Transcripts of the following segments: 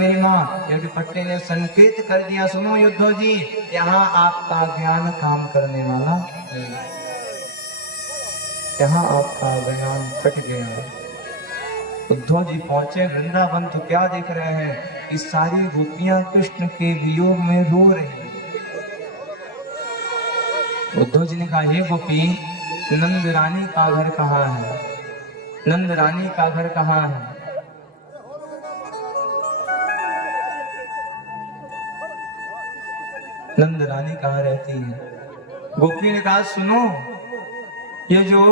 मेरी माँ। यदुपट्टे ने संकेत कर दिया, सुनो युद्धो जी, यहाँ आपका ज्ञान काम करने वाला है, यहाँ आपका ज्ञान फट गया। उद्धव जी पहुंचे वृंदावन तो क्या देख रहे हैं कि सारी गोपियां कृष्ण के वियोग में रो रही हैं। उद्धव जी ने कहा, हे गोपी, नंद रानी का घर कहाँ है? नंद रानी का घर कहाँ है? नंद रानी कहाँ रहती है? गोपी ने कहा, सुनो, ये जो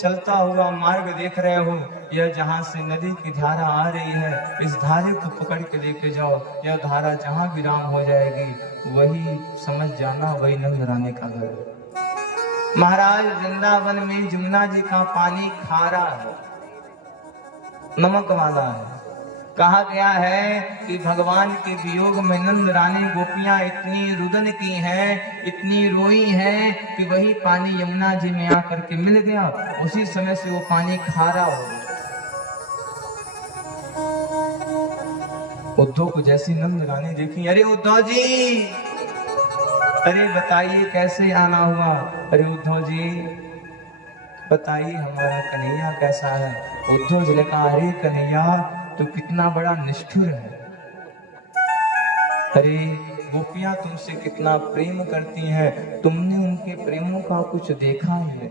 चलता हुआ मार्ग देख रहे हो, यह जहाँ से नदी की धारा आ रही है, इस धारे को पकड़ के लेके जाओ। यह धारा जहाँ विराम हो जाएगी वही समझ जाना वही नंद रानी का घर है। महाराज, वृंदावन में जमुना जी का पानी खारा है, नमक वाला है। कहा गया है कि भगवान के वियोग में नंद रानी गोपियां इतनी रुदन की हैं, इतनी रोई हैं कि वही पानी यमुना जी में आकर के मिल गया। उसी समय से वो पानी खारा हो गया। उद्धव को जैसी नंद रानी देखी, अरे उद्धव जी, अरे बताइए कैसे आना हुआ? अरे उद्धव जी बताइए हमारा कन्हैया कैसा है? उद्धव जी ने कहा, अरे कन्हैया तो कितना बड़ा निष्ठुर है। अरे गोपियां तुमसे कितना प्रेम करती हैं, तुमने उनके प्रेमों का कुछ देखा ही नहीं।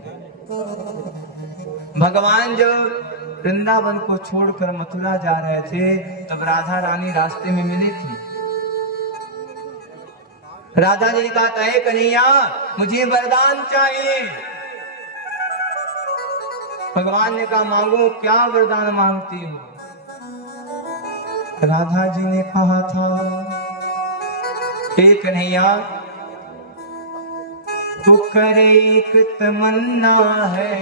भगवान जब वृंदावन को छोड़कर मथुरा जा रहे थे तब राधा रानी रास्ते में मिली थी। राधा जी ने कहा, हे कन्हैया, मुझे वरदान चाहिए। भगवान ने कहा, मांगो, क्या वरदान मांगती हो? राधा जी ने कहा था, हे कन्हैया, तू करे एक तमन्ना है।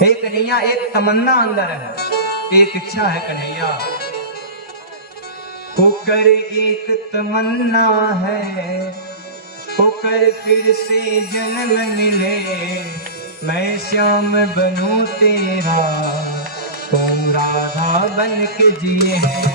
हे कन्हैया, एक तमन्ना अंदर है, एक इच्छा है कन्हैया। होकर एक तमन्ना है, होकर फिर से जन्म मिले, मैं श्याम बनूं तेरा, तुम राधा बन के जिए हैं।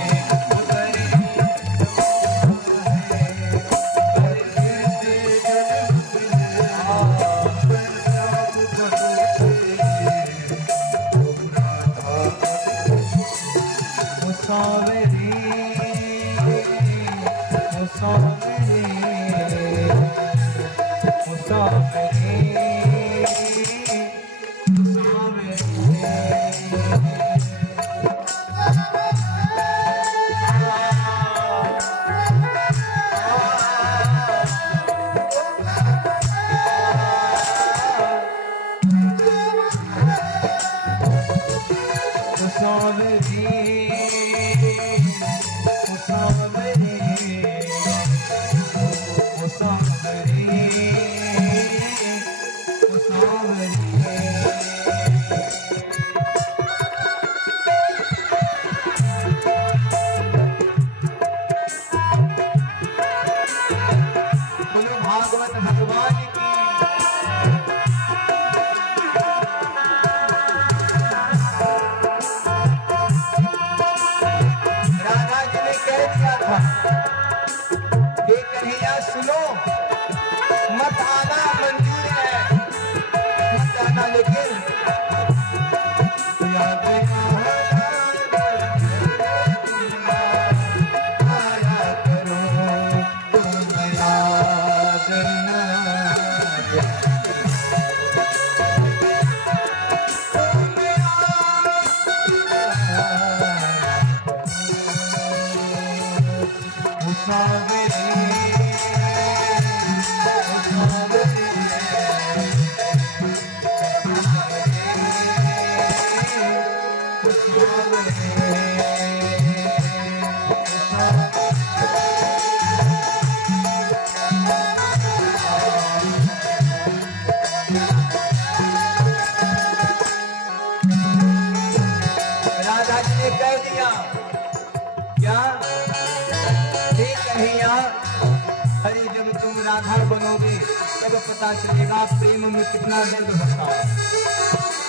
बनोगे तब पता चलेगा प्रेम में कितना दर्द होता है।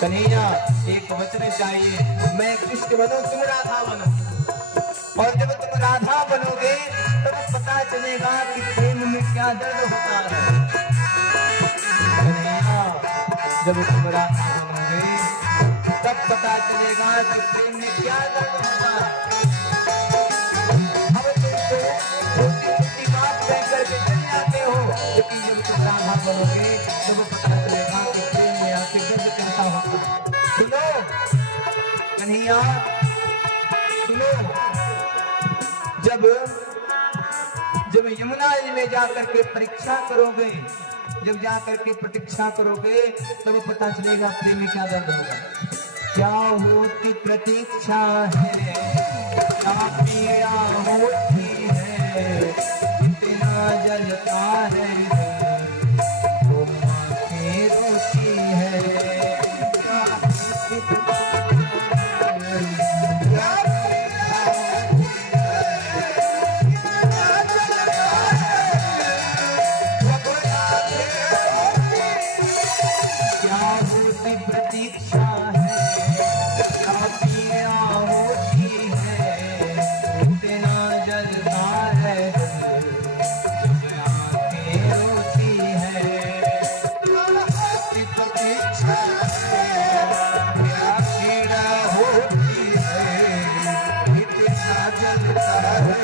कन्हैया, एक वचन चाहिए, मैं कृष्ण बनूं, तुम राधा बनो। और जब तुम राधा बनोगे तब पता चलेगा कि प्रेम में क्या दर्द होता है। कन्हैया, जब तुम राधा बनोगे तब पता चलेगा कि प्रेम में क्या दर्द होता है। अब तुम तो छोटी बात कह करके चल जाते हो, लेकिन जब तुम राधा बनोगे तब पता चलेगा कि प्रेम में आके दर्द कैसा होता है। सुनो कन्हैया, सुनो, जब यमुना जी में जाकर के परीक्षा करोगे, जब जाकर के प्रतीक्षा करोगे तब पता चलेगा प्रेम में क्या दर्द होगा। क्या होती प्रतीक्षा है, क्या पीड़ा होती है, इतना जलता है वो आंखें रोती है। क्या होती प्रतीक्षा है, क्या पीड़ा होती है, इतना जलता है जब आंखें रोती है। प्रतीक्षा है, क्या पीड़ा होती है, इतना जलता है।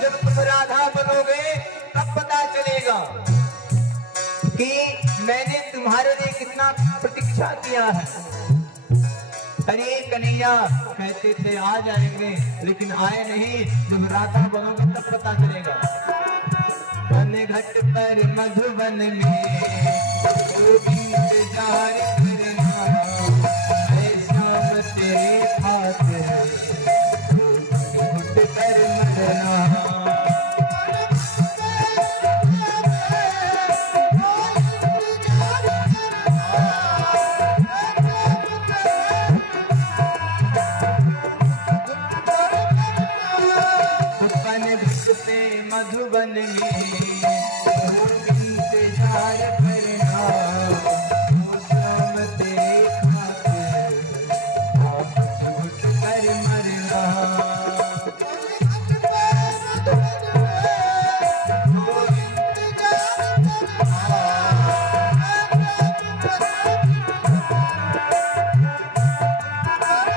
जब तुम राधा बनोगे तब पता चलेगा कि मैंने तुम्हारे लिए कितना प्रतीक्षा किया है। अरे कन्हैया, कहते थे आ जाएंगे, लेकिन आए नहीं। जब राधा बनोगे तब पता चलेगा। वन घट पर मधुबन में इंतजार करना, ऐसा तेरे खातिर घुट कर मरना। मधुबन में इंतजार करना, वो शाम तेरे खातिर घुट कर मरना।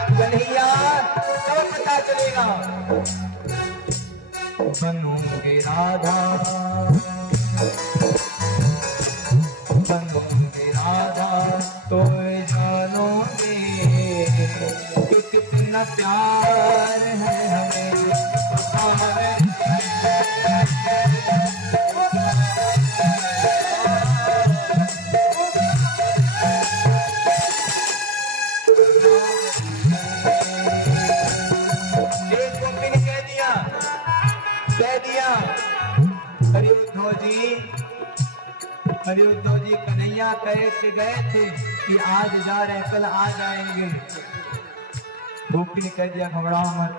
कन्हैया, तब पता चलेगा। बनोगे राधा, बनोगे राधा तो जानोगे कि कितना प्यार है हमें। एक गोपी ने कह दिया हरि उद्धव जी कन्हैया कहे के गए थे कि आज जा रहे, कल आ जाएंगे। गोपी ने कह दिया घबराओ मत,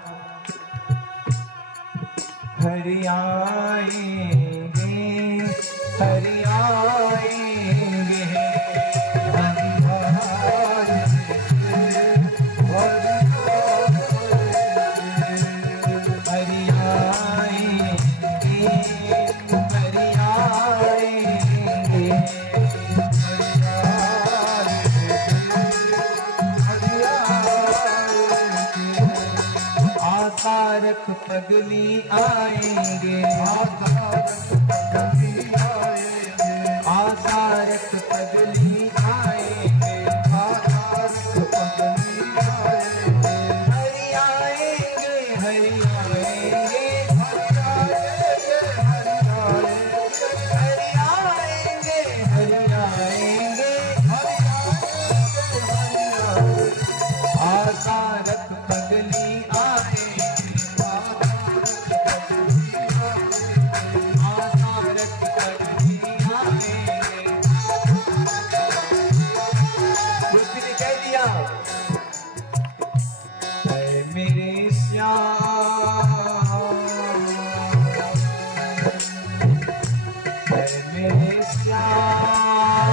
हरि आएंगे, हरि आएंगे, आसारक पगली आएंगे, आसारक पगली आएंगे, हरि आएंगे, हरि आएंगे, हरि आएंगे, हरि आएंगे, आसारक पगली मेरे श्याम, मेरे श्याम,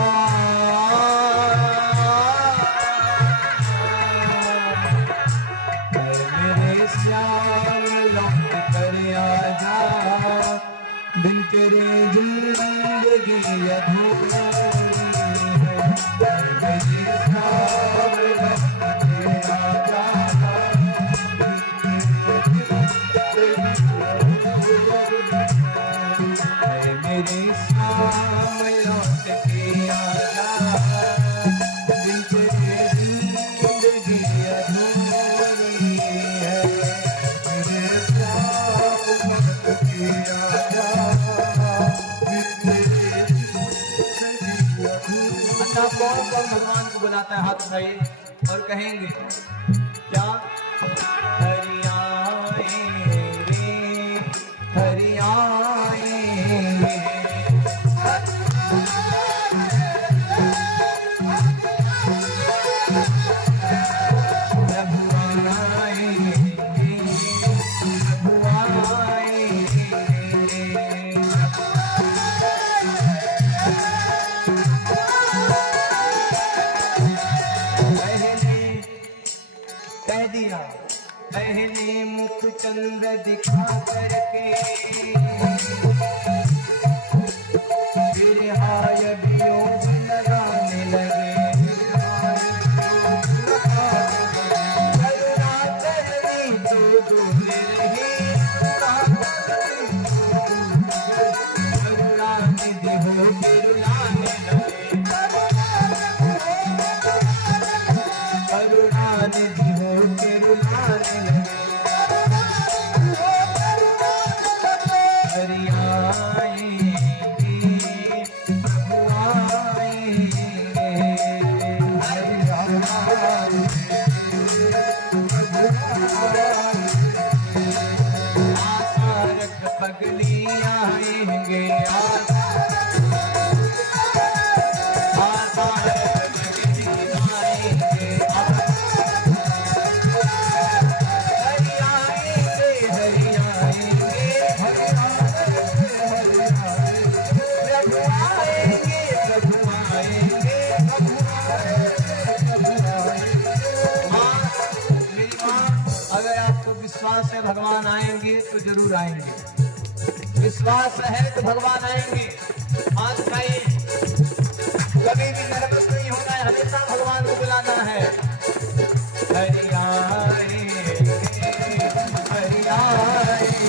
बिन तेरे जिंदगी अधूरी है। मेरी मेरे सामने लौट के आजा, बिन तेरे जिंदगी अधूरी है। मेरे सामने लौट के आजा, बिन तेरे जिंदगी अधूरी। अच्छा, कौन कौन भगवान को बुलाता है? हाथ उठाइए और कहेंगे क्या? हरि आए रे, हरि आए रे, प्रभु आए रे, प्रभु आए रे। कह दिया पहले मुख चंद्र दिखा करके, फिर हाय वियोग लगाने लगे। करुणा करनी तो दूर रही, करुणा निधि हो के रुलाने लगे। करुणा निधि हो के रुलाने लगे। हरि आए रे, प्रभु आए रे, हरि आए रे, प्रभु आए रे। आशा रख पगली आएंगे, आशा रख पगली आएंगे। हरि आएंगे, हरि आएंगे, हरि आएंगे, हरि आएंगे। प्रभु आएंगे, प्रभु आएंगे, प्रभु आएंगे, प्रभु आएंगे। माँ, मेरी माँ, अगर आपको विश्वास है भगवान आएंगे तो जरूर आएंगे। विश्वास है तो भगवान आएंगे। हाथ उठाइए। कभी भी नर्वस नहीं होना है, हमेशा भगवान को बुलाना है। हरि आए रे, हरि आए रे,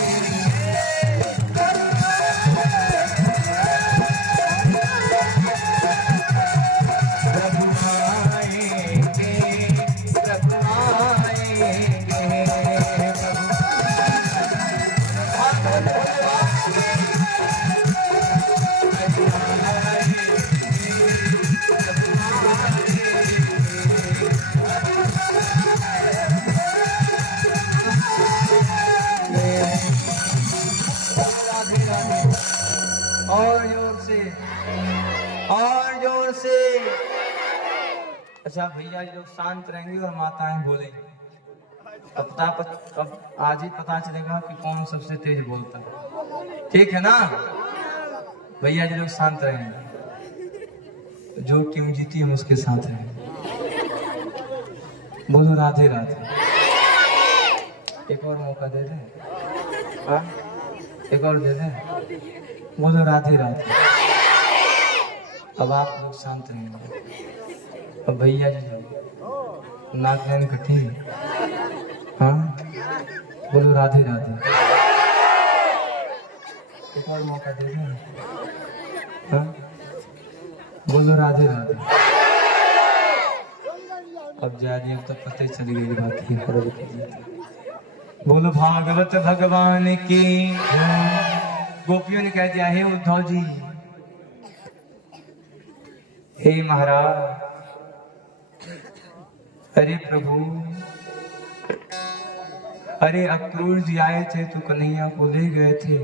प्रभु आएंगे, प्रभु आएंगे, प्रभु। हाथ बोलो, आएंगे। हरि आए रे, प्रभु आएंगे। राधे राधे। और जोर से, और जोर से। अच्छा भैया, ये लोग शांत रहेंगे और माताएं बोलेंगी। अब आज ही पता चलेगा कि कौन सबसे तेज बोलता है। ठीक है ना भैया? ये लोग शांत रहेंगे, जो टीम जीती है उसके साथ रहेंगे। बोलो राधे राधे। एक और मौका दे दे, एक और दे दे। बोलो राधे राधे। अब आप लोग शांत रहेंगे। अब भैया जी नाक नैन कटी। हाँ, बोलो राधे राधे। एक और मौका दे दे। हाँ, बोलो राधे राधे। अब जानिए, अब तो पता ही चल गई बात की। बोलो भागवत भगवान की। गोपियों ने कह दिया, हे उद्धव जी, हे महाराज, अरे प्रभु, अरे अक्रूर जी आए थे तो कन्हैया को ले गए थे।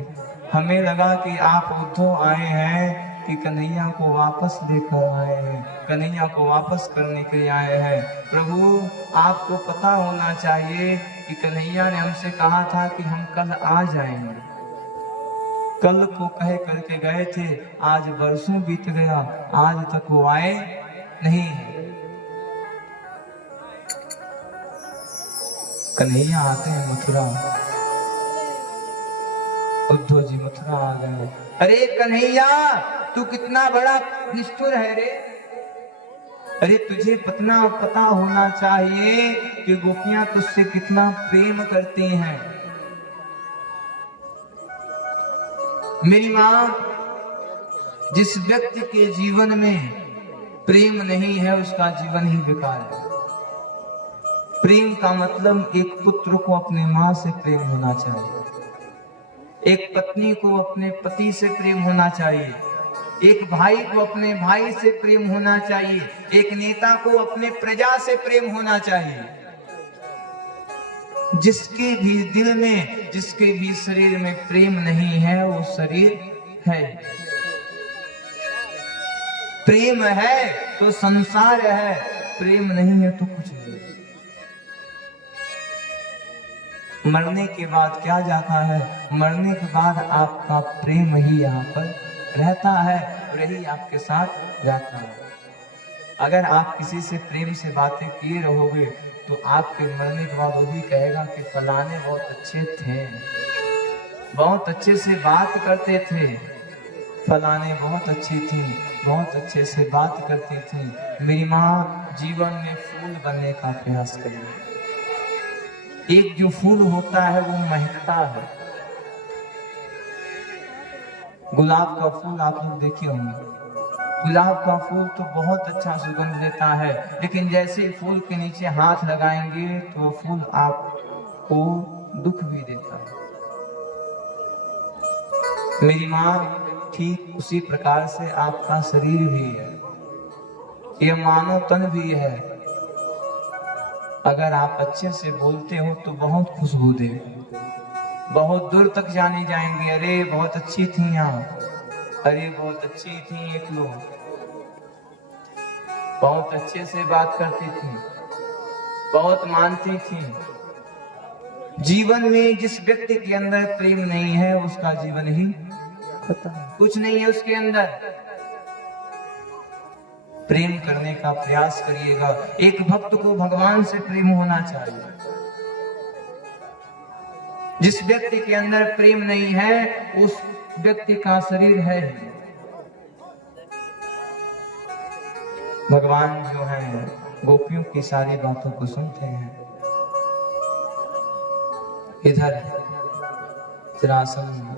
हमें लगा कि आप उद्धव आए हैं कि कन्हैया को वापस लेकर आए हैं, कन्हैया को वापस करने के लिए आए हैं। प्रभु, आपको पता होना चाहिए कि कन्हैया ने हमसे कहा था कि हम कल आ जाएंगे। कल को कह करके गए थे, आज वर्षों बीत गया, आज तक वो आए नहीं। कन्हैया आते हैं मथुरा, उद्धव जी मथुरा आ गए। अरे कन्हैया, तू कितना बड़ा निष्ठुर है रे। अरे तुझे पता होना चाहिए कि गोपियां तुझसे कितना प्रेम करती हैं। मेरी मां, जिस व्यक्ति के जीवन में प्रेम नहीं है उसका जीवन ही बेकार है। प्रेम का मतलब एक पुत्र को अपने मां से प्रेम होना चाहिए, एक पत्नी को अपने पति से प्रेम होना चाहिए, एक भाई को अपने भाई से प्रेम होना चाहिए, एक नेता को अपने प्रजा से प्रेम होना चाहिए। जिसके भी दिल में, जिसके भी शरीर में प्रेम नहीं है वो शरीर है। प्रेम है तो संसार है, प्रेम नहीं है तो कुछ नहीं। मरने के बाद क्या जाता है? मरने के बाद आपका प्रेम ही यहाँ पर रहता है और यही आपके साथ जाता है। अगर आप किसी से प्रेम से बातें किए रहोगे तो आपके मरने के बाद वो भी कहेगा कि फलाने बहुत अच्छे थे, बहुत अच्छे से बात करते थे, फलाने बहुत अच्छी थी, बहुत अच्छे से बात करती थी। मेरी माँ जीवन में फूल बनने का प्रयास करेगी। एक जो फूल होता है वो महकता है। गुलाब का फूल आप लोग देखे होंगे। गुलाब का फूल तो बहुत अच्छा सुगंध देता है, लेकिन जैसे फूल के नीचे हाथ लगाएंगे तो वो फूल आपको दुख भी देता है। मेरी माँ, ठीक उसी प्रकार से आपका शरीर भी है, ये मानव तन भी है। अगर आप अच्छे से बोलते हो तो बहुत खुशबू दे, बहुत दूर तक जाने जाएंगे। अरे बहुत अच्छी थी आप, अरे बहुत अच्छी थी एक लोग, बहुत अच्छे से बात करती थी, बहुत मानती थी। जीवन में जिस व्यक्ति के अंदर प्रेम नहीं है उसका जीवन ही खत्म, कुछ नहीं है उसके अंदर। प्रेम करने का प्रयास करिएगा। एक भक्त को भगवान से प्रेम होना चाहिए। जिस व्यक्ति के अंदर प्रेम नहीं है उस व्यक्ति का शरीर है ही। भगवान जो है गोपियों की सारी बातों को सुनते हैं। इधर चिरासन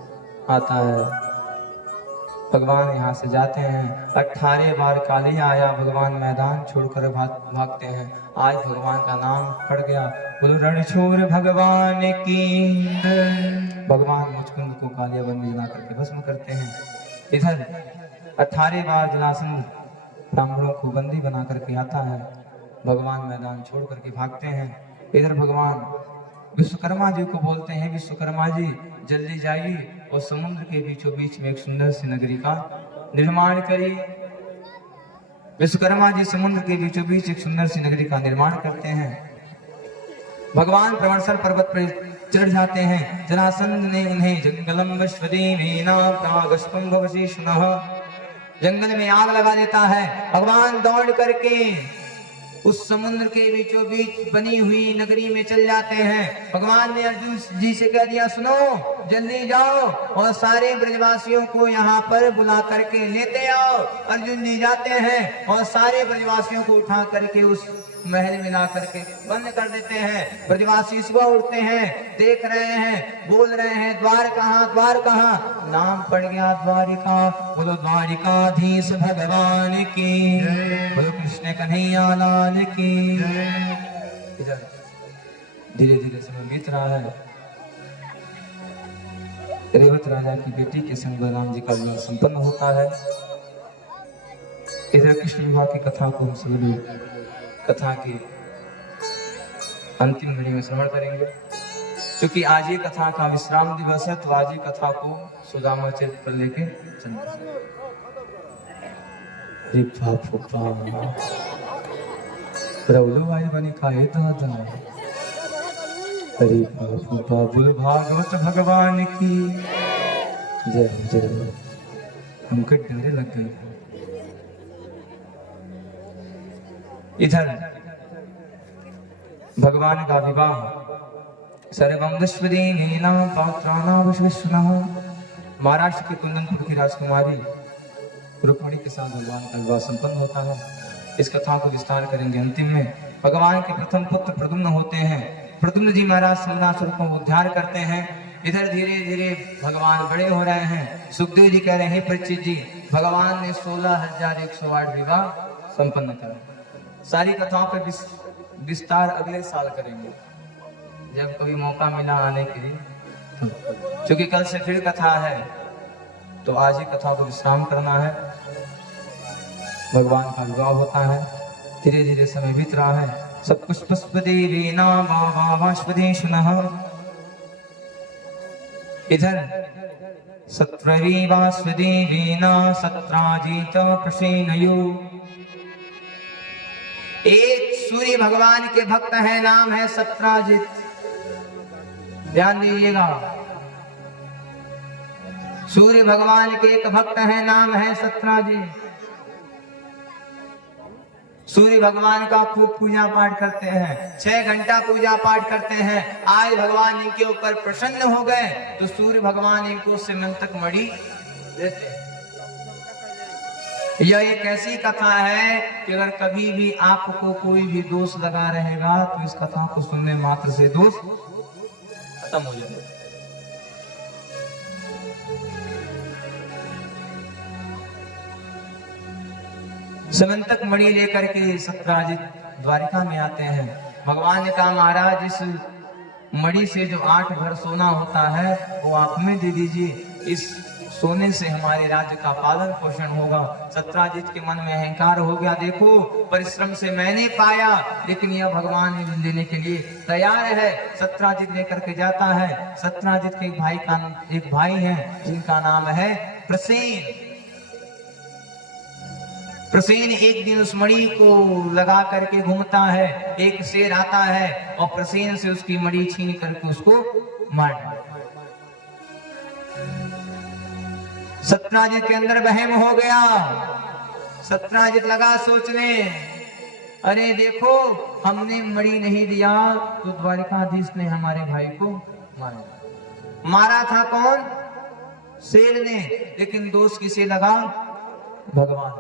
आता है, भगवान यहाँ से जाते हैं। 18 बार काली आया, भगवान मैदान छोड़कर भागते हैं। आज भगवान का नाम पड़ गया, बोलो रणछोड़ भगवान की। भगवान मुचकुंद को कालिया बन में जला करके भस्म करते हैं। इधर 18 बार जलासन ब्राह्मणों को बंदी बना करके आता है। भगवान मैदान छोड़ करके भागते हैं। इधर भगवान विश्वकर्मा जी को बोलते हैं, विश्वकर्मा जी जल्दी जाइए और समुद्र के बीचों बीच में एक सुंदर सी नगरी का निर्माण करिए। विश्वकर्मा जी समुद्र के बीचों बीच एक सुंदर सी नगरी का निर्माण करते हैं। भगवान प्रवणसर पर्वत पर चढ़ जाते हैं। जरासंध ने उन्हें जंगलम वश्वदेवेना प्रागस्पंभवशीषुणः, जंगल में आग लगा देता है। भगवान दौड़ करके उस समुद्र के बीचों बीच बनी हुई नगरी में चल जाते हैं। भगवान ने अर्जुन जी से कह दिया, सुनो जल्दी जाओ और सारे ब्रजवासियों को यहाँ पर बुला करके लेते आओ। अर्जुन जी जाते हैं और सारे ब्रजवासियों को उठा करके उस महल में ला करके बंद कर देते हैं। ब्रजवासी सुबह उठते हैं, देख रहे हैं, बोल रहे हैं, द्वार कहाँ, द्वार कहाँ। नाम पड़ गया द्वारिका। बोलो द्वारिकाधीश भगवान की, बोलो कृष्ण कन्हैया लाल की। इधर धीरे धीरे समय बीत रहा है। रेवत राजा की बेटी के संग बलराम जी का विवाह संपन्न होता है। इधर कृष्ण विवाह की कथा को हम सभी कथा की अंतिम घड़ी में श्रवण करेंगे। क्योंकि आज ये कथा का विश्राम दिवस है, तो आज ये कथा को सुदामा चरित्र पर लेके चलते बनी खाए दादा। अरे बोल भागवत भगवान की जय हो, जय हो। हमको डरे लग गए। इधर भगवान का विवाह सर्वं विश्वदेवेन पात्राणां विश्वस्वनः महाराष्ट्र के कुंदनपुर की राजकुमारी रुक्मिणी के साथ भगवान का विवाह संपन्न होता है। इस कथाओं को विस्तार करेंगे अंतिम में। भगवान के प्रथम पुत्र प्रद्युम्न होते हैं। प्रद्युम्न जी महाराज समनासुर को उद्धार करते हैं। इधर धीरे धीरे भगवान बड़े हो रहे हैं। सुखदेव जी कह रहे हैं परीक्षित जी, भगवान ने 16,108 विवाह संपन्न करा। सारी कथाओं पे विस्तार अगले साल करेंगे जब कभी मौका मिला आने के लिए, क्योंकि कल से फिर कथा है तो आज ही कथा को विश्राम करना है। भगवान का विवाह होता है, धीरे धीरे समय बीत रहा है। सब पुष्पदेवीना वाष्पदेशुनः, इधर सत्रवी वाष्पदेवीना सत्राजित प्रसेनयो। एक सूर्य भगवान के भक्त है, नाम है सत्राजित। ध्यान दीजिएगा, सूर्य भगवान के एक भक्त है, नाम है सत्राजित। सूर्य भगवान का खूब पूजा पाठ करते हैं, 6 घंटा पूजा पाठ करते हैं। आज भगवान इनके ऊपर प्रसन्न हो गए तो सूर्य भगवान इनको सिमंतक मणि देते हैं। यह एक ऐसी कथा है कि अगर कभी भी आपको कोई भी दोष लगा रहेगा तो इस कथा को सुनने मात्र से दोष खत्म हो जाएगा। समंतक मणि लेकर के सत्राजित द्वारिका में आते हैं। भगवान ने कहा महाराज इस मणि से जो 8 भर सोना होता है वो आप हमें दे दीजिए, इस सोने से हमारे राज्य का पालन पोषण होगा। सत्राजित के मन में अहंकार हो गया, देखो परिश्रम से मैंने पाया, लेकिन यह भगवान देने के लिए तैयार है। सत्राजित लेकर के जाता है। सत्राजित के एक भाई है जिनका नाम है प्रसेन। प्रसेन एक दिन उस मणि को लगा करके घूमता है। एक शेर आता है और प्रसेन से उसकी मणि छीन करके उसको मार डालता। सत्राजित के अंदर वहम हो गया। सत्राजित लगा सोचने, अरे देखो हमने मणि नहीं दिया तो द्वारिकाधीश ने हमारे भाई को मारा। मारा था कौन? शेर ने, लेकिन दोष किसे लगा? भगवान।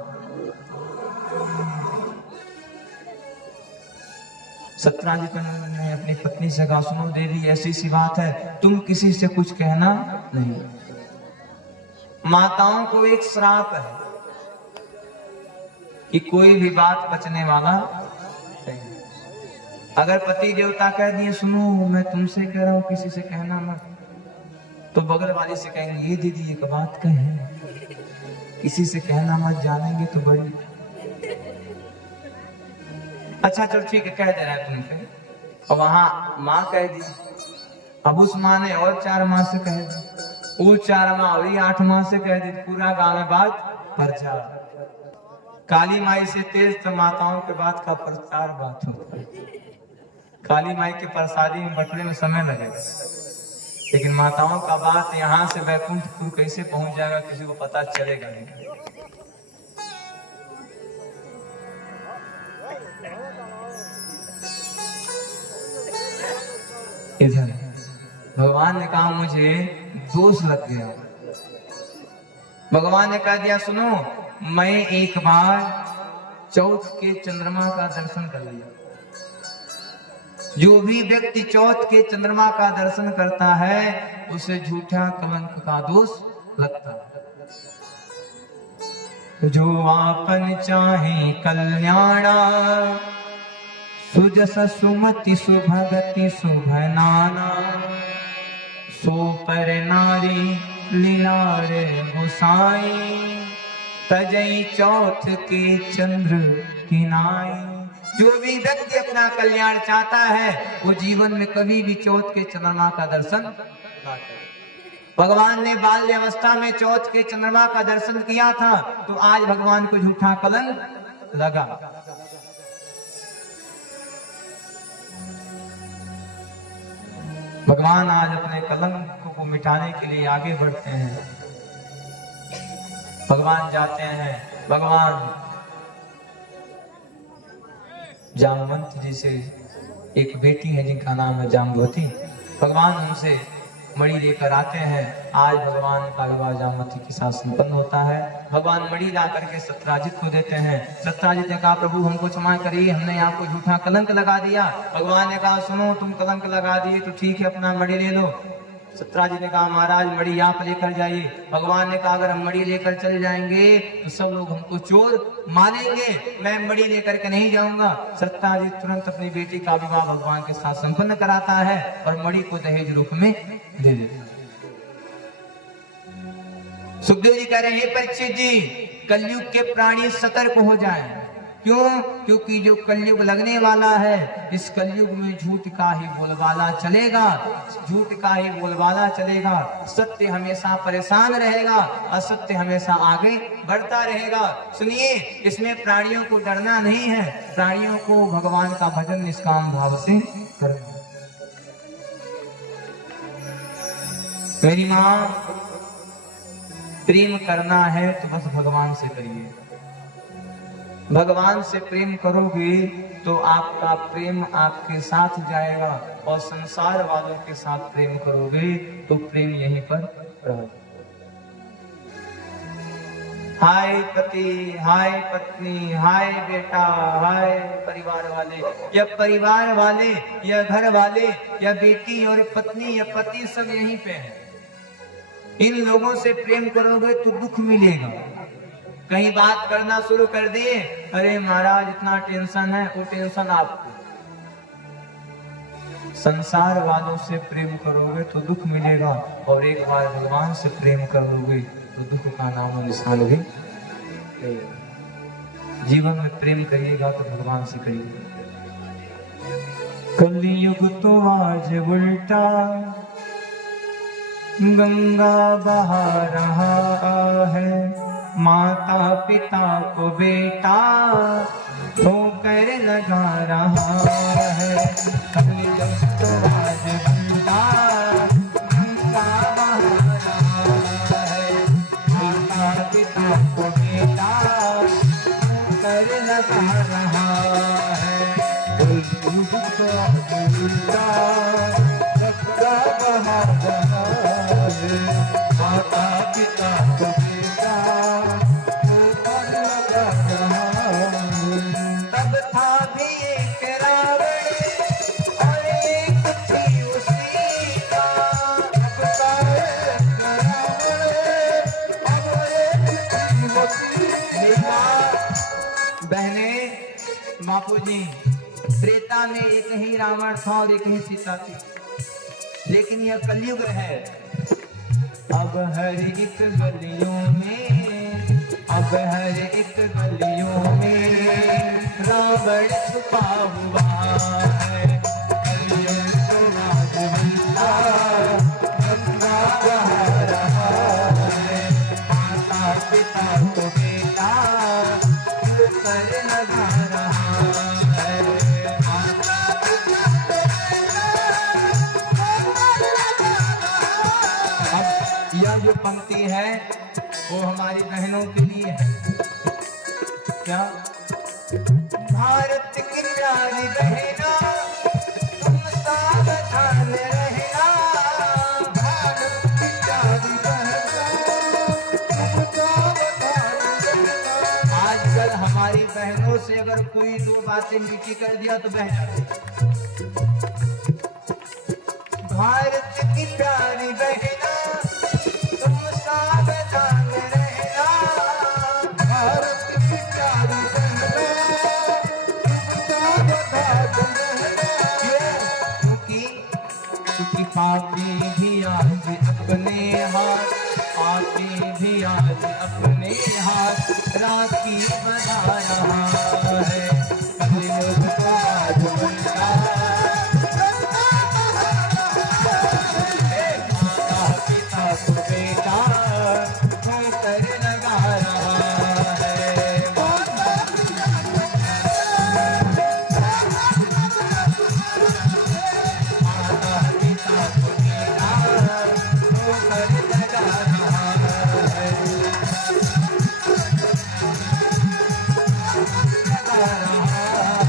सत्राजित ने अपनी पत्नी से कहा, सुनो देवी ऐसी सी बात है, तुम किसी से कुछ कहना नहीं। माताओं को एक श्राप है कि कोई भी बात बचने वाला नहीं। अगर पति देवता कह दिए सुनो मैं तुमसे कह रहा हूं किसी से कहना मत, तो बगल वाली से कहेंगे ये दीदी एक बात कहे, किसी से कहना मत, जानेंगे तो बड़ी। अच्छा चल ठीक है कह दे रहा है तुमसे, और वहां माँ कह दी। अब उस माँ ने और 4 माँ से कह दी, वो 4 माँ और 8 माँ से कह दी, पूरा गांव में बात प्रचार। काली माई से तेज तो माताओं के बात का प्रचार बात होता है। काली माई के प्रसादी में बटने में समय लगेगा, लेकिन माताओं का बात यहाँ से बैकुंठपुर कैसे पहुंच जाएगा किसी को पता चलेगा नहीं। इधर भगवान ने कहा मुझे दोष लग गया। भगवान ने कह दिया सुनो, मैं एक बार चौथ के चंद्रमा का दर्शन कर लिया। जो भी व्यक्ति चौथ के चंद्रमा का दर्शन करता है उसे झूठा कलंक का दोष लगता है। जो आपन चाहे कल्याणा, सुजस सुमति सुभगति शुभ नाना, सो पर नारी लीलार गोसाई, तजई चौथ के चंद्र की नाई। जो भी व्यक्ति अपना कल्याण चाहता है वो जीवन में कभी भी चौथ के चंद्रमा का दर्शन ना करे। भगवान ने बाल्य अवस्था में चौथ के चंद्रमा का दर्शन किया था, तो आज भगवान को झूठा कलंक लगा। भगवान आज अपने कलंक को मिटाने के लिए आगे बढ़ते हैं। भगवान जाते हैं। भगवान जामवंत जी से एक बेटी है जिनका नाम है जाम्बवती। भगवान उनसे मणि लेकर आते हैं। आज भगवान का विवाह जामवंती के साथ संपन्न होता है। भगवान मणि ला करके सत्यराजित को देते हैं। सत्यराजित ने कहा प्रभु हमको क्षमा करिए, हमने आपको झूठा कलंक लगा दिया। भगवान ने कहा सुनो तुम कलंक लगा दिए तो ठीक है, अपना मणि ले लो। सत्यराजित ने कहा महाराज मणि आप लेकर जाइए। भगवान ने कहा अगर हम मणि लेकर चले जाएंगे तो सब लोग हमको चोर मानेंगे, मैं मणि लेकर के नहीं जाऊंगा। सत्यराजित तुरंत अपनी बेटी का विवाह भगवान के साथ संपन्न कराता है और मणि को दहेज रूप में दे देता है। सुखदेव जी कह रहे हैं परीक्षित जी, कलयुग के प्राणी सतर्क हो जाएं। क्यों? क्योंकि जो कलयुग लगने वाला है, इस कलयुग में झूठ का ही बोलबाला चलेगा, झूठ का ही बोलबाला चलेगा। सत्य हमेशा परेशान रहेगा, असत्य हमेशा आगे बढ़ता रहेगा। सुनिए, इसमें प्राणियों को डरना नहीं है, प्राणियों को भगवान का भजन निष्काम भाव से करना। मेरी माँ, प्रेम करना है तो बस भगवान से करिए। भगवान से प्रेम करोगे तो आपका प्रेम आपके साथ जाएगा, और संसार वालों के साथ प्रेम करोगे तो प्रेम यहीं पर रहेगा। हाय पति, हाय पत्नी, हाय बेटा, हाय परिवार वाले, या परिवार वाले, या घर वाले, या बेटी और पत्नी या पति सब यहीं पे हैं। इन लोगों से प्रेम करोगे तो दुख मिलेगा। कहीं बात करना शुरू कर दिए, अरे महाराज इतना टेंशन है, वो टेंशन आपको। संसार वालों से प्रेम करोगे तो दुख मिलेगा, और एक बार भगवान से प्रेम कर लोगे तो दुख का नाम निशान भी नहीं। जीवन में प्रेम करिएगा तो भगवान से करिएगा। कलयुग तो आज उल्टा गंगा बहा रहा है, माता पिता को बेटा ठोकर लगा रहा है। कलयुग तो आज उल्टा गंगा बहा रहा है, माता पिता को बेटा ठोकर लगा रहा है। कलयुग तो आज उल्टा गंगा बहा रहा है, माता पिता को बेटा ठोकर लगा रहा है। तब था भी एक रावण और एक थी उसी का, तब था एक रावण और एक थी उसी का। बहने, बापूजी, त्रेता में एक ही रावण था और एक ही सीता थी, लेकिन यह कलयुग है। अब हर एक गलियों में, अब हर एक गलियों में रावण छुपा हुआ है। कलयुग तो आज उल्टा गंगा बहा रहा है, माता पिता को बेटा ठोकर लगा रहा है। यह जो पंक्ति है वो हमारी बहनों के लिए है। क्या? भारत की प्यारी बहना तुम सावधान रहना, भारत की प्यारी बहना तुम सावधान रहना। आजकल हमारी बहनों से अगर कोई दो बातें मीठी कर दिया तो बह जाती। भारत की प्यारी बहना तुम सावधान रहना, भारत की प्यारी बहना तुम सावधान रहना। क्योंकि पापी भी आज अपने हाथ, पापी भी आज अपने हाथ राखी बना रहा है। कलयुग तो आज उल्टा तो बेटा ठोकर लगा रहा है। माता पिता को बेटा ठोकर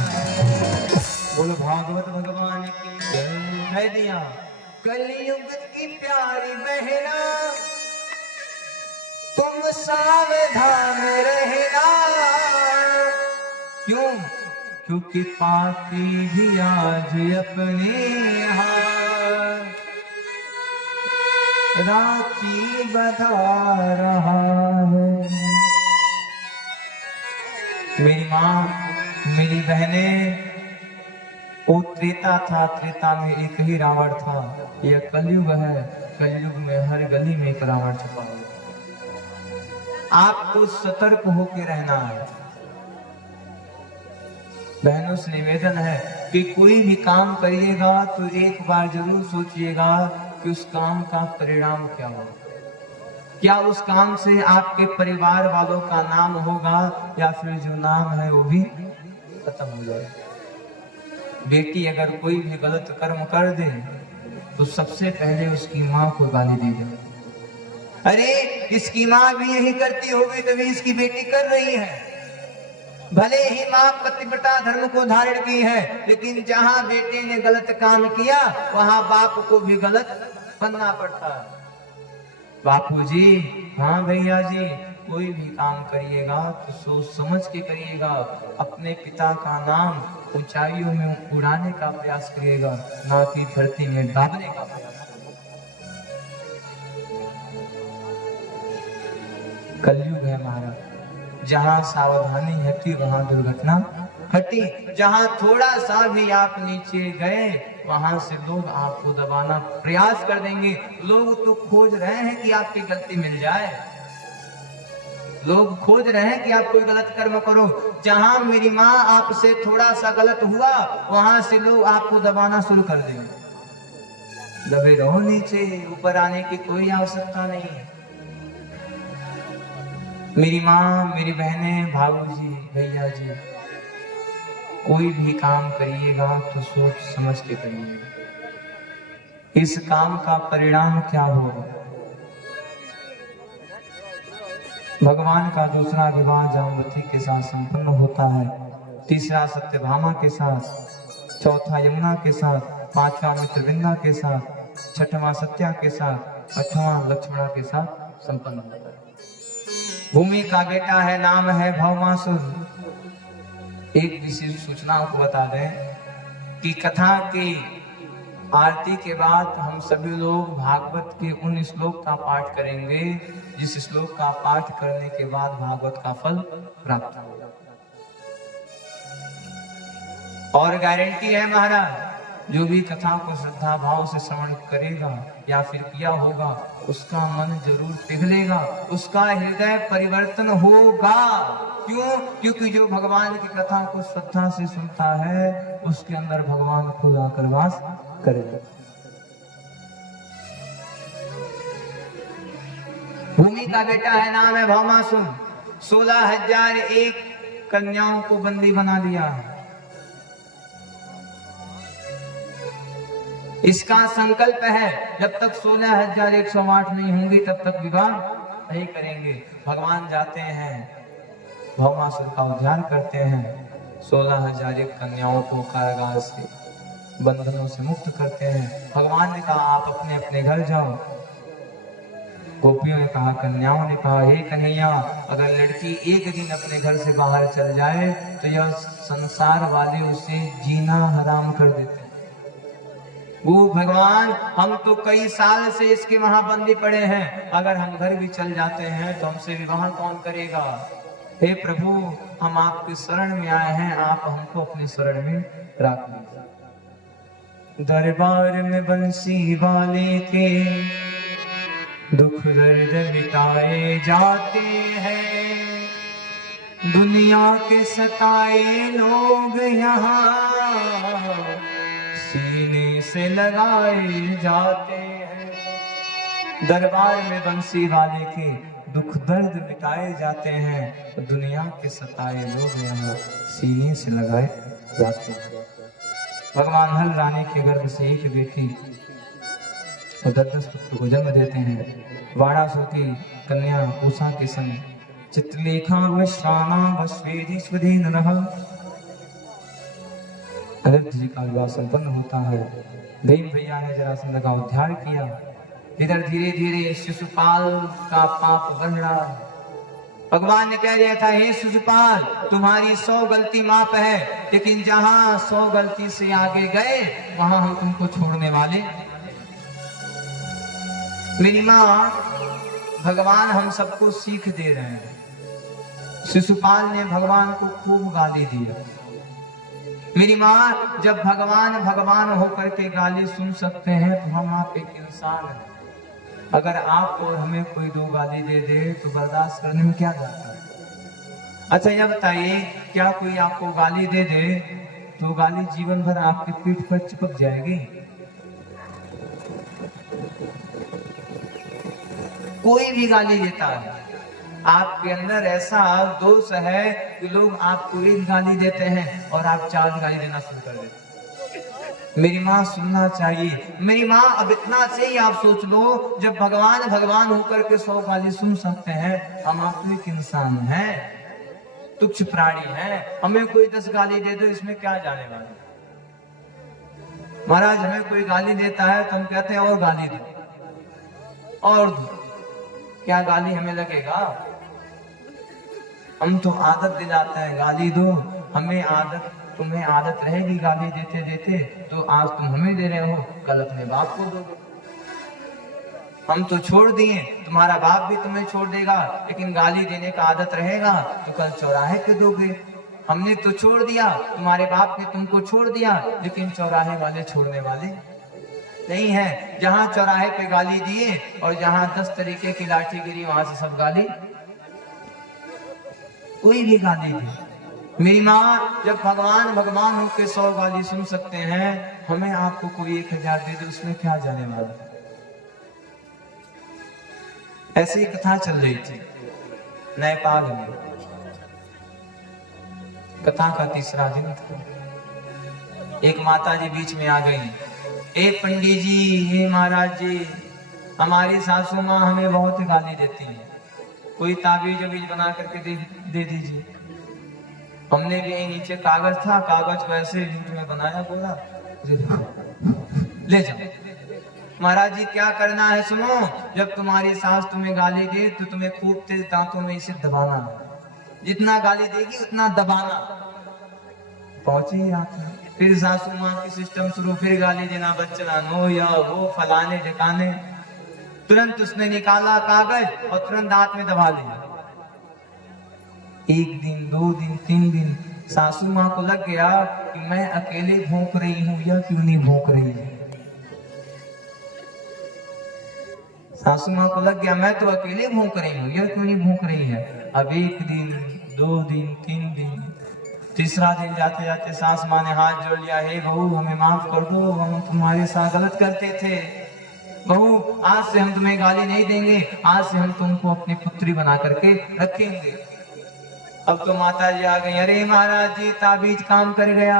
लगा रहा है। बोलो भागवत भगवान की जय। कह दिया कलयुग की प्यारी बहना तुम सावधान रहना। क्यों? क्योंकि पापी भी आज अपने हाथ राखी बधा रहा है। मेरी माँ, मेरी बहनें, वो त्रेता था, त्रेता में एक ही रावण था। यह कलयुग है, कलयुग में हर गली में एक रावण छुपा है। आपको सतर्क होकर रहना है। बहनों से निवेदन है कि कोई भी काम करिएगा तो एक बार जरूर सोचिएगा कि उस काम का परिणाम क्या होगा। क्या उस काम से आपके परिवार वालों का नाम होगा या फिर जो नाम है वो भी खत्म हो जाएगा। बेटी अगर कोई भी गलत कर्म कर दे तो सबसे पहले उसकी माँ को गाली दी जाए। अरे इसकी माँ भी यही करती होगी तभी इसकी बेटी कर रही है। भले ही माँ पतिव्रता धर्म को धारण की है, लेकिन जहाँ बेटे ने गलत काम किया वहां बाप को भी गलत बनना पड़ता है। बापूजी, हाँ भैया जी, कोई भी काम करिएगा तो सोच समझ के करिएगा। अपने पिता का नाम ऊंचाइयों में उड़ाने का प्रयास करिएगा, ना कि धरती में दाबने का प्रयास करिएगा। कलयुग है महाराज, जहाँ सावधानी हटी वहां दुर्घटना हटी। जहाँ थोड़ा सा भी आप नीचे गए वहां से लोग आपको दबाना प्रयास कर देंगे। लोग तो खोज रहे हैं कि आपकी गलती मिल जाए, लोग खोज रहे हैं कि आप कोई गलत कर्म करो। जहां मेरी माँ आपसे थोड़ा सा गलत हुआ वहां से लोग आपको दबाना शुरू कर देंगे। दबे रहो नीचे, ऊपर आने की कोई आवश्यकता नहीं है। मेरी माँ, मेरी बहनें, भाऊजी, भैया जी, कोई भी काम करिएगा तो सोच समझ के करिएगा। इस काम का परिणाम क्या होगा। भगवान का दूसरा विवाह जाम्बवती के साथ संपन्न होता है, तीसरा सत्यभामा के साथ, चौथा यमुना के साथ, पांचवा मित्रविंदा के साथ, छठवां सत्या के साथ, आठवां लक्ष्मणा के साथ संपन्न होता है। भूमि का बेटा है, नाम है भौमासुर। एक विशेष सूचना आपको बता दें कि कथा की आरती के बाद हम सभी लोग भागवत के उन श्लोक का पाठ करेंगे जिस श्लोक का पाठ करने के बाद भागवत का फल प्राप्त होगा। और गारंटी है महाराज, जो भी कथा को श्रद्धा भाव से श्रवण करेगा या फिर किया होगा उसका मन जरूर पिघलेगा, उसका हृदय परिवर्तन होगा। क्यों? क्योंकि जो भगवान की कथा को श्रद्धा से सुनता है उसके अंदर भगवान खुद आकर वास करेगा। भूमि का बेटा है, नाम है भौमासुर। 16,001 कन्याओं को बंदी बना लिया है। इसका संकल्प है जब तक 16,108 नहीं होंगी तब तक विवाह नहीं करेंगे। भगवान जाते हैं, भौमासुर का उद्धार करते हैं, 16,001 कन्याओं को कारागार से, बंधनों से मुक्त करते हैं। भगवान ने कहा आप अपने अपने घर जाओ। गोपियों ने कहा, कन्याओं ने कहा, हे कन्हैया, अगर लड़की एक दिन अपने घर से बाहर चल जाए तो यह संसार वाले उसे जीना हराम कर देते। वो भगवान, हम तो कई साल से इसके वहां बंदी पड़े हैं, अगर हम घर भी चल जाते हैं तो हमसे विवाह कौन करेगा। हे प्रभु, हम आपके शरण में आए हैं, आप हमको अपने शरण में रख लीजिए। दरबार में बंसी वाले के दुख दर्द मिटाए जाते हैं, दुनिया के सताए लोग यहाँ सीने से लगाए जाते हैं। दरबार में बंसी वाले के दुख दर्द मिटाए जाते हैं, दुनिया के सताए लोग यहाँ सीने से लगाए जाते हैं। भगवान हल रानी के गर्भ से एक बेटी और 10 पुत्र को जन्म देते हैं। वाणासुर की कन्या उषा के संग चित्रलेखा वश्वाना वश्वेदी स्वधीन रहा। अनिरुद्ध जी का विवाह संपन्न होता है। भीम भैया ने जरासंध का उद्धार किया। इधर धीरे धीरे शिशुपाल का पाप बढ़ रहा। भगवान ने कह दिया था, हे शिशुपाल, तुम्हारी 100 गलती माफ है, लेकिन जहां 100 गलती से आगे गए वहां हम तुमको छोड़ने वाले। मेरी माँ, भगवान हम सबको सीख दे रहे हैं। शिशुपाल ने भगवान को खूब गाली दिया। मेरी माँ, जब भगवान भगवान होकर के गाली सुन सकते हैं तो हम आप एक इंसान हैं। अगर आपको और हमें कोई 2 गाली दे दे तो बर्दाश्त करने में क्या जाता है। अच्छा यह बताइए, क्या कोई आपको गाली दे दे तो गाली जीवन भर आपकी पीठ पर चिपक जाएगी? कोई भी गाली देता है, आपके अंदर ऐसा दोष है कि लोग आपको 1 गाली देते हैं और आप 4 गाली देना शुरू कर देते हैं। मेरी माँ, सुनना चाहिए। मेरी माँ, अब इतना से ही आप सोच लो, जब भगवान भगवान होकर के 100 गाली सुन सकते हैं, हम आप तो एक इंसान हैं, तुच्छ प्राणी हैं, हमें कोई 10 गाली दे दो, इसमें क्या जाने वाला। महाराज, हमें कोई गाली देता है तो हम कहते हैं और गाली दो और दो, क्या गाली हमें लगेगा? हम तो आदत दिलाते हैं, गाली दो। हमें आदत, तुम्हें आदत रहेगी गाली देते देते, तो आज तुम हमें दे रहे हो, कल अपने बाप को दोगे। हम तो छोड़ दिए, तुम्हारा बाप भी तुम्हें छोड़ देगा, लेकिन गाली देने का आदत रहेगा तो कल चौराहे पे दोगे। हमने तो छोड़ दिया, तुम्हारे बाप ने तुमको छोड़ दिया, लेकिन चौराहे वाले छोड़ने वाले नहीं है। जहां चौराहे पे गाली दिए और जहां 10 तरीके की लाठी गिरी, वहां से सब गाली, कोई भी गाली दी। मेरी माँ, जब भगवान भगवान होकर 100 गाली सुन सकते हैं, हमें आपको कोई 1000 दे दे, उसमें क्या जाने वाला। ऐसी कथा चल रही थी नेपाल में। कथा का 3रा दिन था। एक माता जी बीच में आ गई, ए पंडित जी, हे महाराज जी, हमारी सासू माँ हमें बहुत गाली देती है, कोई ताबीज बना करके दे दीजिए। हमने भी यही नीचे कागज था, कागज को ऐसे जूट में बनाया, बोला ले जाओ। महाराज जी, क्या करना है सुनो, जब तुम्हारी सास तुम्हें गाली दे तो तुम्हें खूब तेज दांतों में इसे दबाना, जितना गाली देगी उतना दबाना। पहुंचे ही आते, फिर सासू माँ की सिस्टम शुरू, फिर गाली देना, बच्चा नो या वो फलाने ढकाने। तुरंत उसने निकाला कागज और तुरंत दांत में दबा लिया। 1 दिन, 2 दिन, 3 दिन, सासू माँ को लग गया कि मैं अकेले भौंक रही हूँ, या क्यों नहीं भौंक रही है। सासू माँ को लग गया, मैं तो अकेले भौंक रही हूँ, यह क्यों नहीं भौंक रही है। अब 1 दिन, 2 दिन, 3 दिन, 3रा दिन जाते जाते सास माँ ने हाथ जोड़ लिया, हे बहू, हमें माफ कर दो, हम तुम्हारे साथ गलत करते थे। बहू, आज से हम तुम्हें गाली नहीं देंगे, आज से हम तुमको अपनी पुत्री बना करके रखेंगे। अब तो माता जी आ गई, अरे महाराज जी, ताबीज काम कर गया,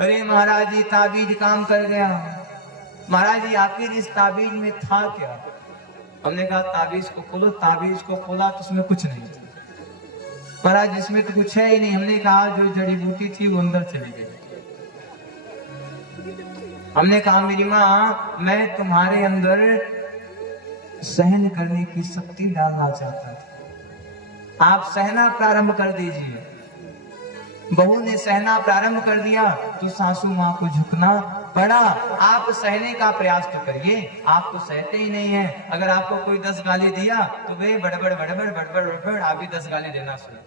अरे महाराज जी, ताबीज काम कर गया। महाराज जी, आखिर इस ताबीज में था क्या? हमने कहा, ताबीज को खोलो। ताबीज को खोला तो उसमें कुछ नहीं था। महाराज, इसमें तो कुछ है ही नहीं। हमने कहा, जो जड़ी बूटी थी वो अंदर चली गई। हमने कहा, मेरी माँ, मैं तुम्हारे अंदर सहन करने की शक्ति डालना चाहता था, आप सहना प्रारंभ कर दीजिए। बहू ने सहना प्रारंभ कर दिया तो सासू माँ को झुकना पड़ा। आप सहने का प्रयास तो करिए, आप तो सहते ही नहीं हैं। अगर आपको कोई 10 गाली दिया तो वे बड़बड़ बड़बड़ बड़बड़ बड़बड़ आप भी 10 गाली देना शुरू।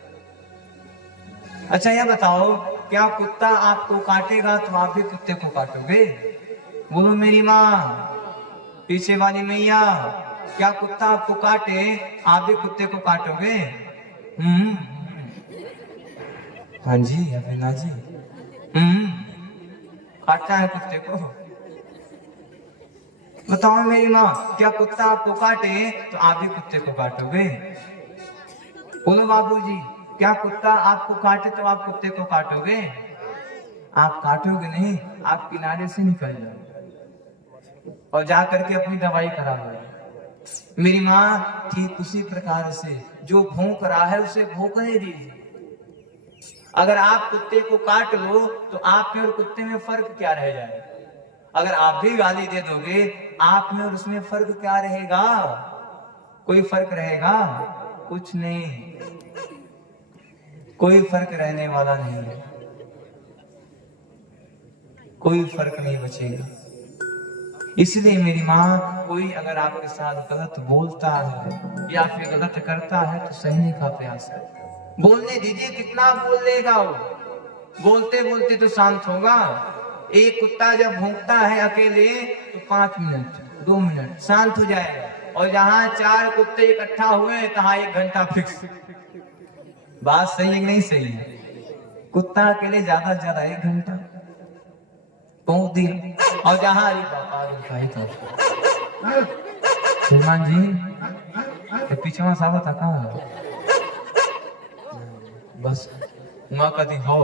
अच्छा यह बताओ, क्या कुत्ता आपको काटेगा तो आप भी कुत्ते को काटोगे? बोलो मेरी माँ, पीछे वाली मैया, क्या कुत्ता आपको काटे आप भी कुत्ते को काटोगे? हाँ जी अभिना जी, काटना है कुत्ते को। बताओ मेरी माँ, क्या कुत्ता आपको काटे तो आप भी कुत्ते को काटोगे? बोलो बाबूजी, क्या कुत्ता आपको काटे तो आप कुत्ते को काटोगे? आप काटोगे नहीं, आप किनारे से निकल जाओगे और जा करके अपनी दवाई करा लो। मेरी माँ, ठीक उसी प्रकार से जो भौंक रहा है उसे भौंकने दीजिए। अगर आप कुत्ते को काट लो तो आप में और कुत्ते में फर्क क्या रह जाएगा? अगर आप भी गाली दे दोगे, आप में और उसमें फर्क क्या रहेगा? कोई फर्क रहेगा? कुछ नहीं, कोई फर्क रहने वाला नहीं है, कोई फर्क नहीं बचेगा। इसलिए मेरी माँ, कोई अगर आपके साथ गलत बोलता है या फिर गलत करता है तो सहने का प्रयास करें। बोलने दीजिए, कितना बोल लेगा वो, बोलते बोलते तो शांत होगा। एक कुत्ता जब भौंकता है अकेले तो 5 मिनट 2 मिनट शांत हो जाएगा, और जहां 4 कुत्ते इकट्ठा हुए तहां 1 घंटा फिक्स। बात सही है कि नहीं सही है? कुत्ता अकेले ज्यादा से ज्यादा 1 घंटा भौंक दिया, और जहां अरे बाबा श्रीमान जी पीछे सावत था बस माँ कहती हो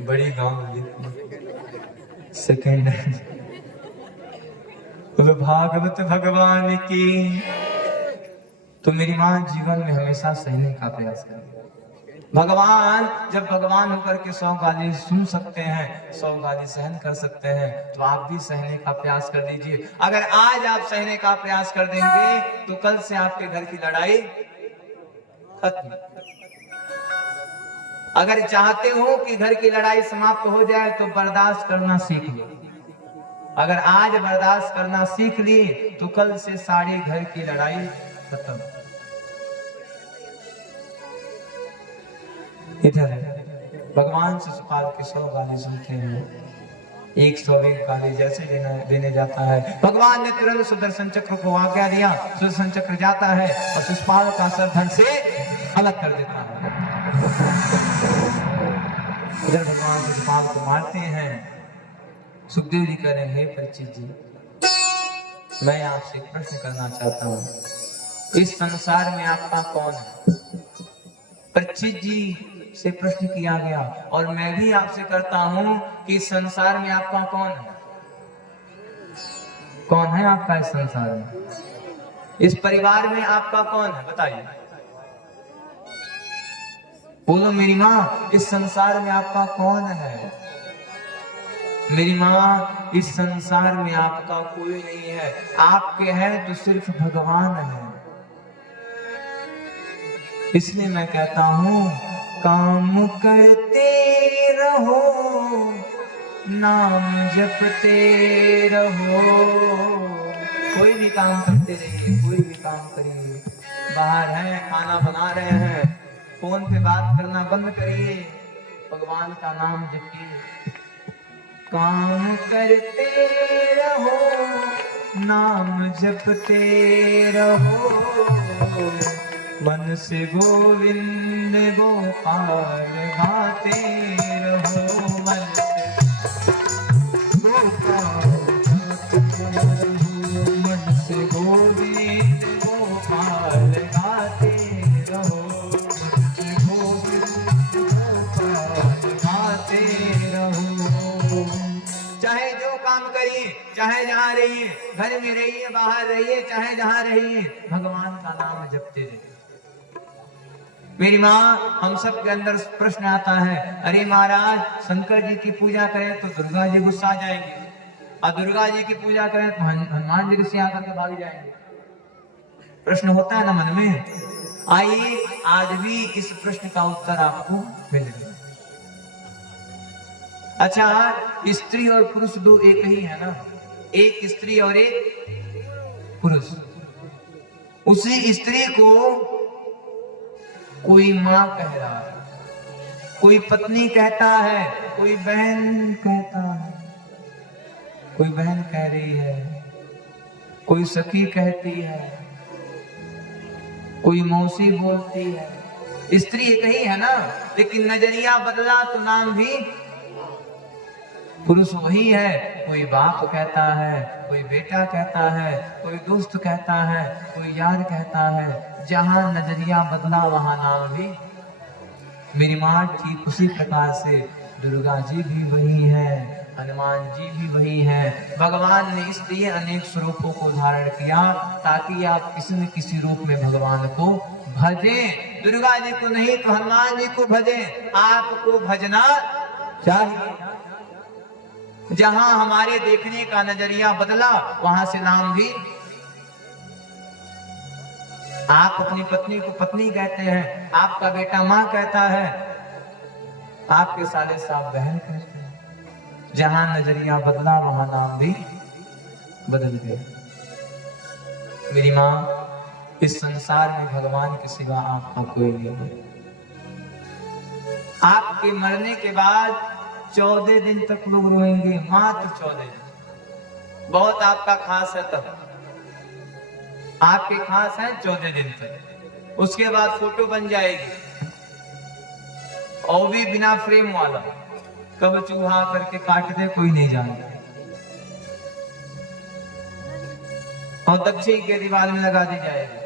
बड़ी गांव सेकेंड भागवत भगवान की। तो मेरी माँ जीवन में हमेशा सहने का प्रयास करे। भगवान जब भगवान होकर के 100 गाली सुन सकते हैं, 100 गाली सहन कर सकते हैं, तो आप भी सहने का प्रयास कर दीजिए। अगर आज आप सहने का प्रयास कर देंगे तो कल से आपके घर की लड़ाई खत्म। अगर चाहते हो कि घर की लड़ाई समाप्त हो जाए तो बर्दाश्त करना सीख लो। अगर आज बर्दाश्त करना सीख लिए तो कल से सारे घर की लड़ाई खत्म। इधर भगवान शिशुपाल की 100 गाली सुनते हैं, 101 गाली जैसे देने जाता है, भगवान ने तुरंत सुदर्शन चक्र को आज्ञा दिया। सुदर्शन चक्र जाता है और शिशुपाल का सर धड़ से अलग कर देता है। इधर भगवान शिशुपाल को मारते हैं। सुखदेव जी कह रहे हैं, हे परीक्षित जी, मैं आपसे एक प्रश्न करना चाहता हूँ, इस संसार में आपका कौन है? परीक्षित जी से प्रश्न किया गया, और मैं भी आपसे करता हूं कि इस संसार में आपका कौन है? कौन है आपका इस संसार में? इस परिवार में आपका कौन है? बताइए, बोलो मेरी माँ, इस संसार में आपका कौन है? मेरी माँ, इस संसार में आपका कोई नहीं है, आपके हैं तो सिर्फ भगवान है। इसलिए मैं कहता हूं, काम करते रहो, नाम जपते रहो। कोई भी काम करते रहिए, कोई भी काम करिए। बाहर हैं, खाना बना रहे हैं, फोन पे बात करना बंद करिए, भगवान का नाम जपिए। काम करते रहो, नाम जपते रहो, मन से गोविंद गोपाल गाते रहो, मन से गोपाल गाते रहो, मन से गोविंद गोपाल गाते रहो, मन से गोविंद गोपाल गाते रहो। चाहे जो काम करिए, चाहे जहाँ रहिए, घर में रहिए, बाहर रहिए, चाहे जहाँ रहिए, भगवान का नाम जपते रहिए। मेरी माँ, हम सब के अंदर प्रश्न आता है, अरे महाराज, शंकर जी की पूजा करें तो दुर्गा जी गुस्सा आ जाएंगे, और दुर्गा जी की पूजा करें तो हनुमान जी गुस्से आकर के भाग जाएंगे। प्रश्न होता है ना मन में। आइए आज भी इस प्रश्न का उत्तर आपको मिलेगा। अच्छा, स्त्री और पुरुष दो एक ही है ना? एक स्त्री और एक पुरुष। उसी स्त्री को कोई माँ कह रहा है, कोई पत्नी कहता है, कोई बहन कहता है, कोई बहन कह रही है, कोई सखी कहती है, कोई मौसी बोलती है। स्त्री एक ही है ना, लेकिन नजरिया बदला तो नाम भी पुरुष वही है। कोई बाप कहता है, कोई बेटा कहता है, कोई दोस्त कहता है, कोई यार कहता है। जहां नजरिया बदला वहां नाम भी। मेरी माँ, ठीक उसी प्रकार से दुर्गा जी भी वही है, हनुमान जी भी वही है। भगवान ने इसलिए अनेक स्वरूपों को धारण किया ताकि आप किसी न किसी रूप में भगवान को भजें। दुर्गा जी को नहीं तो हनुमान जी को भजें। आपको भजना चाहिए। जहां हमारे देखने का नजरिया बदला वहां से नाम भी। आप अपनी पत्नी को पत्नी कहते हैं, आपका बेटा मां कहता है, आपके साले साहब बहन कहते हैं। जहां नजरिया बदला वहां नाम भी बदल गया। मेरी मां, इस संसार में भगवान के सिवा आपका कोई नहीं है। आपके मरने के बाद 14 दिन तक लोग रोएंगे, मात्र 14 दिन। बहुत आपका खास है, तब आपके खास है 14 दिन तक। उसके बाद फोटो बन जाएगी, और भी बिना फ्रेम वाला। कब चूहा करके काट दे कोई नहीं जानता, और दक्षिण के दीवार में लगा दी जाएगी।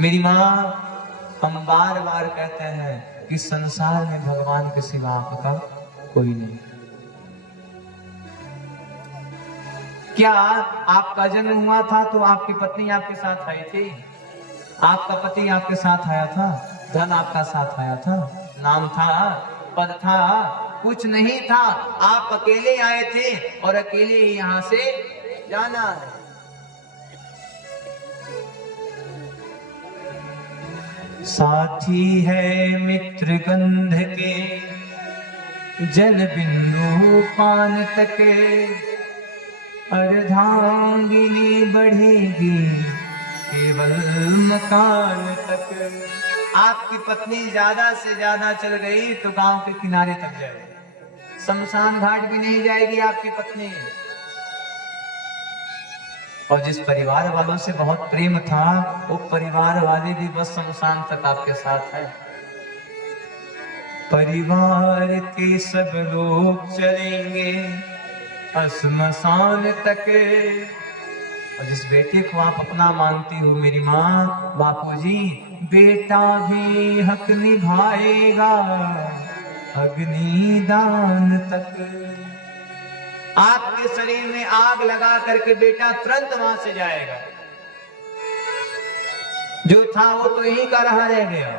मेरी मां, हम बार बार कहते हैं कि संसार में भगवान के सिवा आपका कोई नहीं। क्या आपका जन्म हुआ था तो आपकी पत्नी आपके साथ आई थी? आपका पति आपके साथ आया था? धन आपका साथ आया था? नाम था, पद था? कुछ नहीं था। आप अकेले आए थे और अकेले ही यहां से जाना है। साथी है मित्र गंध के, जल बिंदु पान तक, अर्धांगिनी बढ़ेगी केवल मकान तक। आपकी पत्नी ज्यादा से ज्यादा चल गई तो गांव के किनारे तक जाएगी, शमशान घाट भी नहीं जाएगी आपकी पत्नी। और जिस परिवार वालों से बहुत प्रेम था, वो परिवार वाले भी बस शमशान तक आपके साथ है। परिवार के सब लोग चलेंगे श्मशान तक। और जिस बेटे को आप अपना मानती हो मेरी माँ, बापूजी, बेटा भी हक निभाएगा अग्निदान तक। आपके शरीर में आग लगा करके बेटा तुरंत वहां से जाएगा। जो था वो तो यहीं का रहा रह गया,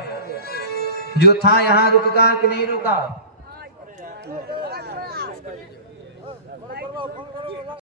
जो था यहां रुका कि नहीं रुका?